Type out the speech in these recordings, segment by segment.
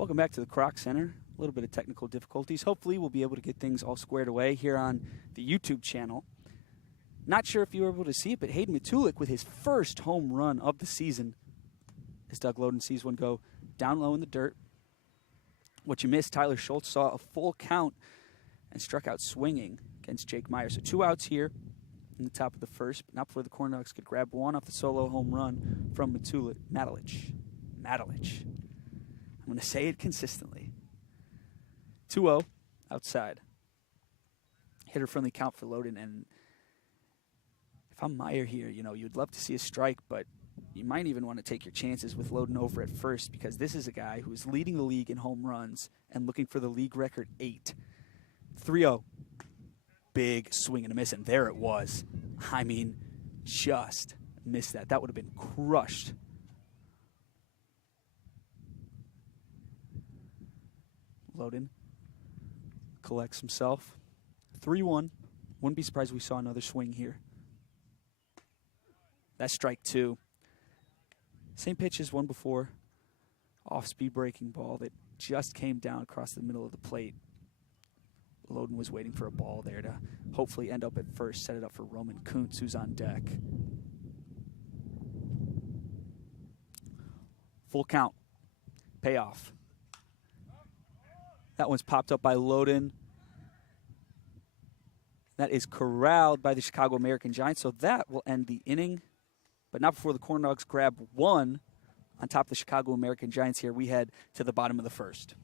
Welcome back to the Kroc Center. A little bit of technical difficulties. Hopefully we'll be able to get things all squared away here on the YouTube channel. Not sure if you were able to see it, but Hayden Matulik with his first home run of the season as Doug Loden sees one go down low in the dirt. What you missed, Tyler Schultz saw a full count and struck out swinging against Jake Meyer. So 2 outs here in the top of the first, but not before the Corn Dogs could grab one off the solo home run from Matulich. I'm going to say it consistently. 2-0 outside. Hitter-friendly count for Loden. And if I'm Meyer here, you'd love to see a strike, but you might even want to take your chances with Loden over at first because this is a guy who's leading the league in home runs and looking for the league record 8. 3-0. Big swing and a miss, and there it was. I mean, just missed that. That would have been crushed. Loden collects himself. 3-1. Wouldn't be surprised if we saw another swing here. That's strike 2. Same pitch as one before. Off-speed breaking ball that just came down across the middle of the plate. Loden was waiting for a ball there to hopefully end up at first, set it up for Roman Kuntz, who's on deck. Full count. Payoff. That one's popped up by Loden. That is corralled by the Chicago American Giants, so that will end the inning. But not before the Corn Dogs grab one on top of the Chicago American Giants here. We head to the bottom of the first.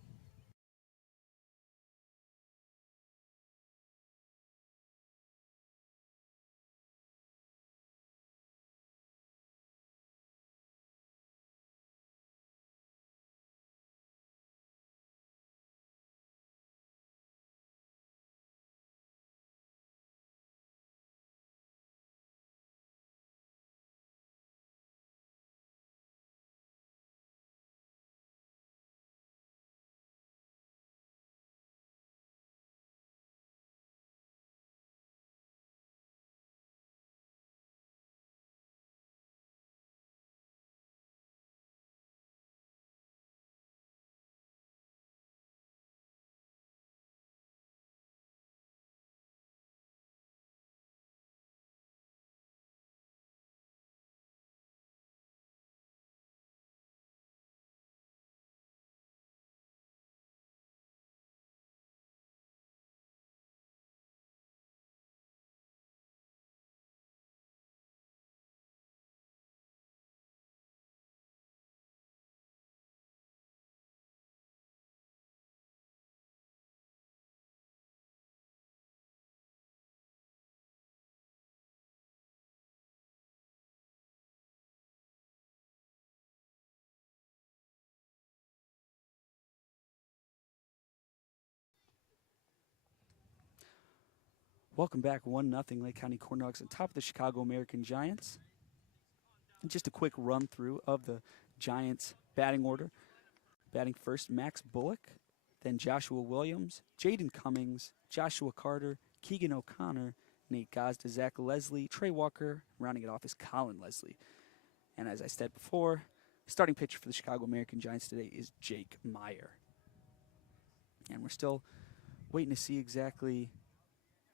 Welcome back, 1-0 Lake County Corn Dogs on top of the Chicago American Giants. And just a quick run through of the Giants batting order. Batting first, Max Bullock, then Joshua Williams, Jaden Cummings, Joshua Carter, Keegan O'Connor, Nate Gazda, Zach Leslie, Trey Walker, rounding it off is Colin Leslie. And as I said before, starting pitcher for the Chicago American Giants today is Jake Meyer. And we're still waiting to see exactly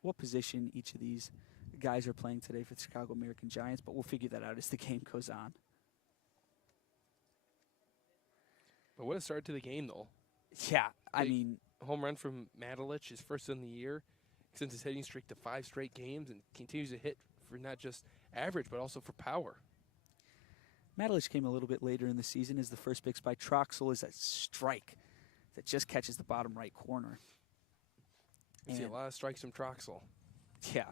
what position each of these guys are playing today for the Chicago American Giants, but we'll figure that out as the game goes on. But what a start to the game, though. Yeah, I mean, home run from Matulich, his first in the year, extends his hitting streak to 5 straight games and continues to hit for not just average, but also for power. Matulich came a little bit later in the season as the first pitch by Troxel is a strike that just catches the bottom right corner. You see a lot of strikes from Troxel. Yeah.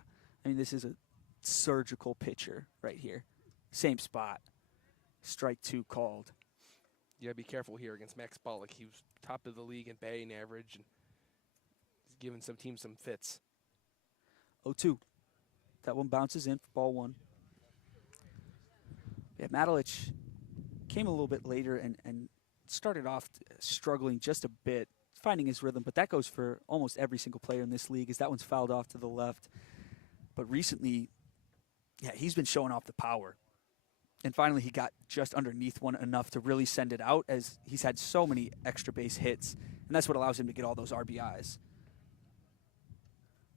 I mean, this is a surgical pitcher right here. Same spot. Strike 2 called. You got to be careful here against Max Bullock. He was top of the league in batting average, and he's giving some teams some fits. 0-2. That one bounces in for ball 1. Yeah, Matulich came a little bit later and started off struggling just a bit, finding his rhythm, but that goes for almost every single player in this league as that one's fouled off to the left. But recently, yeah, he's been showing off the power. And finally, he got just underneath one enough to really send it out, as he's had so many extra base hits, and that's what allows him to get all those RBIs.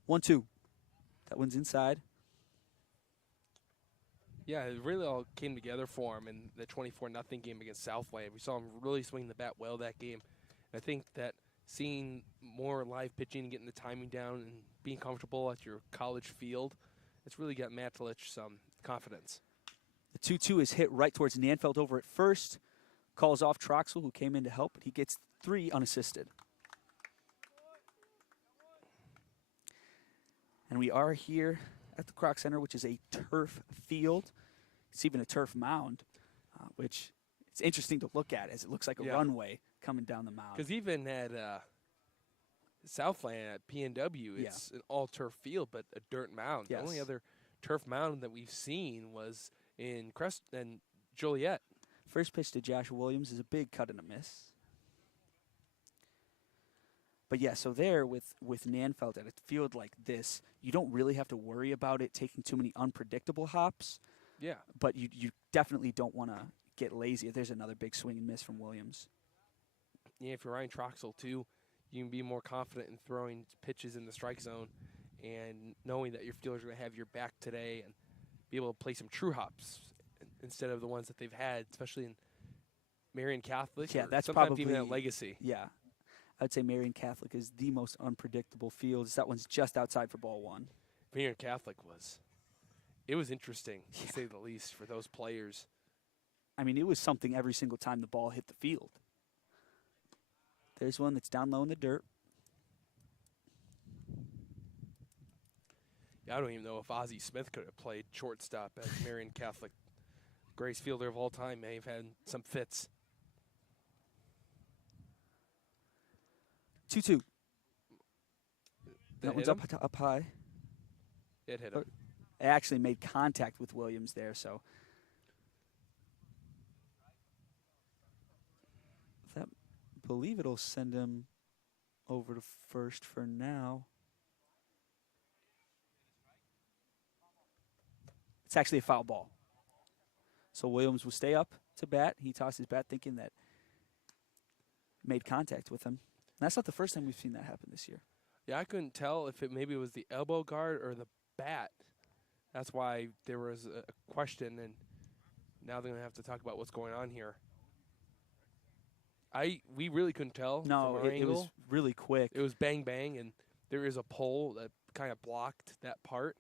1-2. That one's inside. Yeah, it really all came together for him in the 24-0 game against Southland. We saw him really swing the bat well that game. And I think that seeing more live pitching, getting the timing down, and being comfortable at your college field, it's really got Matulich some confidence. The 2-2 is hit right towards Nanfeld over at first. Calls off Troxel, who came in to help, but he gets 3 unassisted. And we are here at the Kroc Center, which is a turf field. It's even a turf mound, which it's interesting to look at, as it looks like a runway coming down the mound. Because even at Southland at PNW, it's an all-turf field, but a dirt mound. Yes. The only other turf mound that we've seen was in Crest and Joliet. First pitch to Joshua Williams is a big cut and a miss. But yeah, so there with Nanfeld at a field like this, you don't really have to worry about it taking too many unpredictable hops. Yeah. But you definitely don't want to get lazy. There's another big swing and miss from Williams. Yeah, if you're Ryan Troxel, too, you can be more confident in throwing pitches in the strike zone and knowing that your fielders are going to have your back today and be able to play some true hops instead of the ones that they've had, especially in Marion Catholic. Yeah, that's sometimes probably even at Legacy. Yeah. I'd say Marion Catholic is the most unpredictable field. That one's just outside for ball 1. Marion Catholic was interesting, to say the least, for those players. I mean, it was something every single time the ball hit the field. There's one that's down low in the dirt. Yeah, I don't even know if Ozzie Smith could have played shortstop at Marion Catholic. Greatest fielder of all time may have had some fits. 2-2. That one's up high. It hit him. It actually made contact with Williams there, so that, I believe it'll send him over to first for now. It's actually a foul ball. So Williams will stay up to bat. He tossed his bat thinking that made contact with him. And that's not the first time we've seen that happen this year. Yeah, I couldn't tell if it maybe was the elbow guard or the bat. That's why there was a question, and now they're going to have to talk about what's going on here. We really couldn't tell. No, from our it was angle. really quick. It was bang, bang, and there is a pole that kind of blocked that part.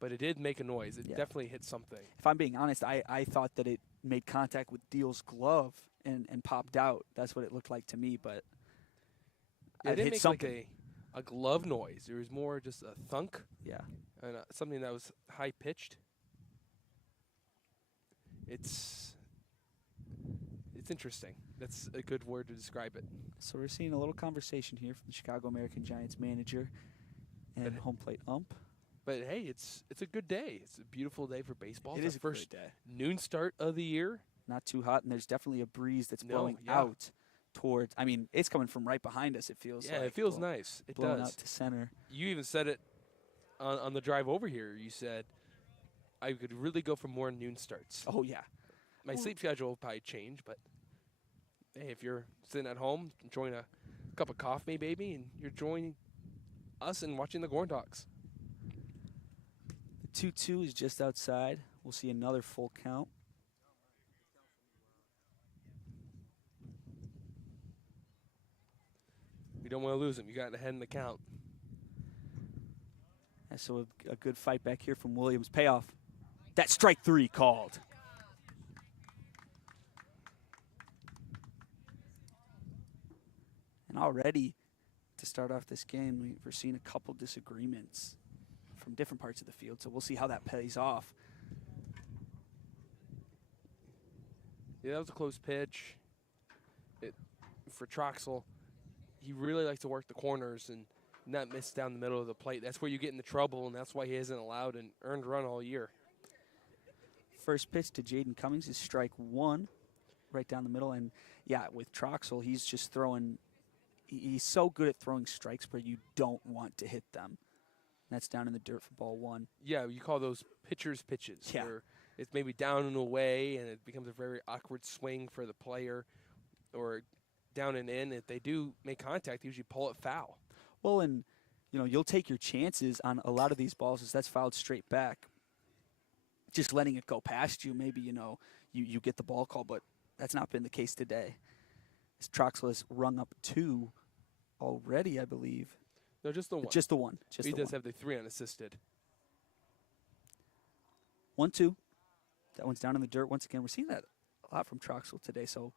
But it did make a noise. It definitely hit something. If I'm being honest, I thought that it made contact with Deal's glove and popped out. That's what it looked like to me, but It it didn't hit make something. like a glove noise. It was more just a thunk. Yeah. And something that was high pitched. It's interesting. That's a good word to describe it. So we're seeing a little conversation here from the Chicago American Giants manager and home plate ump. But hey, it's a good day. It's a beautiful day for baseball. It It's is the a first great day. noon start of the year. Not too hot, and there's definitely a breeze that's blowing out towards. I mean, it's coming from right behind us. It feels like. Yeah, it feels nice. It blowing does. out to center. You even said it on the drive over here. You said I could really go for more noon starts. Oh yeah. My sleep schedule will probably change, but hey, if you're sitting at home enjoying a cup of coffee, baby, and you're joining us and watching the Corn Dogs. The 2-2 is just outside. We'll see another full count. We don't want to lose them. You got ahead in the count. And so a good fight back here from Williams. Payoff. That strike 3 called. And already, to start off this game, we're seeing a couple disagreements from different parts of the field. So we'll see how that pays off. Yeah, that was a close pitch. For Troxel, he really likes to work the corners and not miss down the middle of the plate. That's where you get into trouble, and that's why he hasn't allowed an earned run all year. First pitch to Jaden Cummings is strike 1, right down the middle. And, yeah, with Troxel, he's just throwing – he's so good at throwing strikes where you don't want to hit them. That's down in the dirt for ball 1. Yeah, you call those pitcher's pitches. Yeah. Where it's maybe down and away, and it becomes a very awkward swing for the player, or down and in. If they do make contact, they usually pull it foul. Well, and you'll take your chances on a lot of these balls as that's fouled straight back. Just letting it go past you, maybe you get the ball call, but that's not been the case today. As Troxler's rung up 2 already, I believe. No, just the one. Just the one. He does have the 3 unassisted. 1-2. That one's down in the dirt once again. We're seeing that a lot from Troxler today, so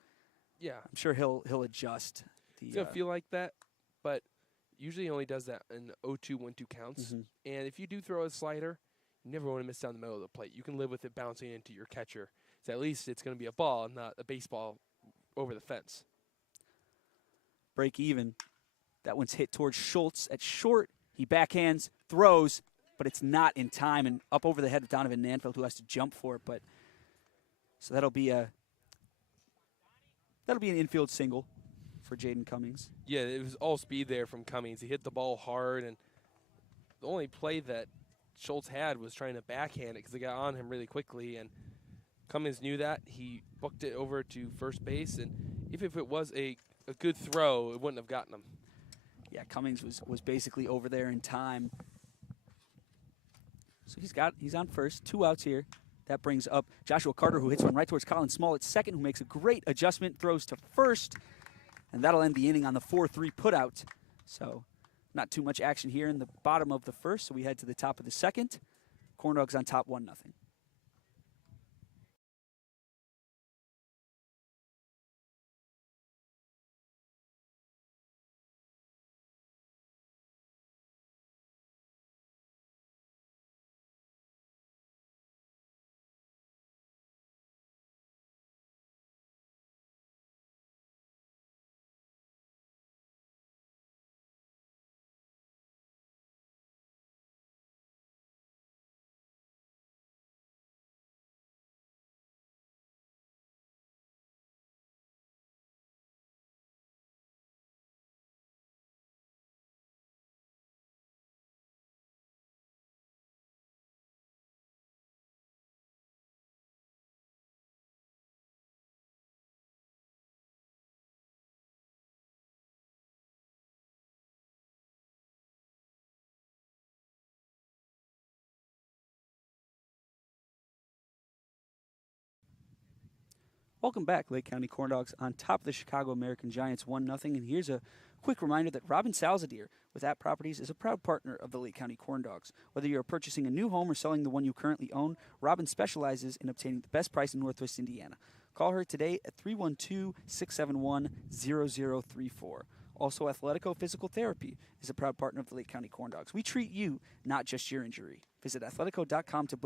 yeah, I'm sure he'll adjust. It's gonna feel like that, but usually he only does that in 0-2, 1-2 counts. Mm-hmm. And if you do throw a slider, you never want to miss down the middle of the plate. You can live with it bouncing into your catcher. So at least it's going to be a ball, not a baseball over the fence. Break even. That one's hit towards Schultz at short. He backhands, throws, but it's not in time and up over the head of Donovan Nanfield, who has to jump for it. But so that'll be an infield single for Jaden Cummings. Yeah, it was all speed there from Cummings. He hit the ball hard, and the only play that Schultz had was trying to backhand it because they got on him really quickly, and Cummings knew that. He booked it over to first base, and if it was a good throw, it wouldn't have gotten him. Yeah, Cummings was basically over there in time. So he's on first. 2 outs here. That brings up Joshua Carter, who hits one right towards Colin Small at second, who makes a great adjustment, throws to first, and that'll end the inning on the 4-3 putout. So not too much action here in the bottom of the first, so we head to the top of the second. Corn Dogs on top 1-0. Welcome back, Lake County Corn Dogs on top of the Chicago American Giants 1-0. And here's a quick reminder that Robin Salzadier with App Properties is a proud partner of the Lake County Corn Dogs. Whether you're purchasing a new home or selling the one you currently own, Robin specializes in obtaining the best price in Northwest Indiana. Call her today at 312-671-0034. Also, Athletico Physical Therapy is a proud partner of the Lake County Corn Dogs. We treat you, not just your injury. Visit athletico.com to book